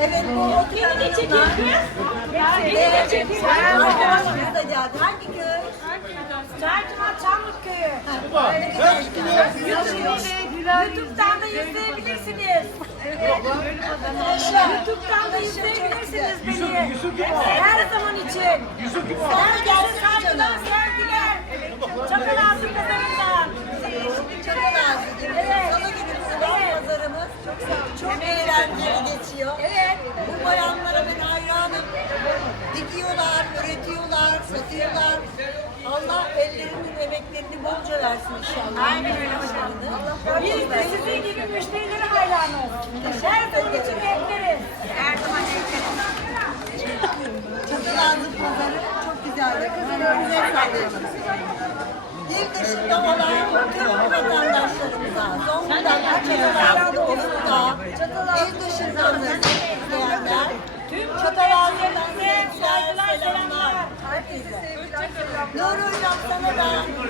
Evet bu Beni de çekin kız. Beni de Evet. çekin. Arkadaşımız da geldi. Hangi köy? Çarşıma Çamlık Köyü. YouTube'dan da izleyebilirsiniz. Arkadaşlar. YouTube'dan da izleyebilirsiniz beni. Her zaman için. Sana Herkese gelsin saygılar, sevgiler. Çakal Ağzı Pazarı'ndan. Çok önemli. Evet. Salı günü sınav pazarımız çok eğlenceli geçiyor. Satıyorlar. Allah ellerinin emeklerini bolca versin inşallah. Aynen öyle hocam. Biz de sizin gibi müşterilere hayranız. Her zaman için bekleriz. Her zaman bekleriz. Çatalazı pazarı çok güzel. Güzel sağlayalım. İl dışında olan tüm vatandaşlarımıza, Zonguldak'ta, Çatalazı'da olup da il dışında izleyenler, tüm Çatalazı'dan sevgiler, selamlar. Herkese. Nur Hocam sana da.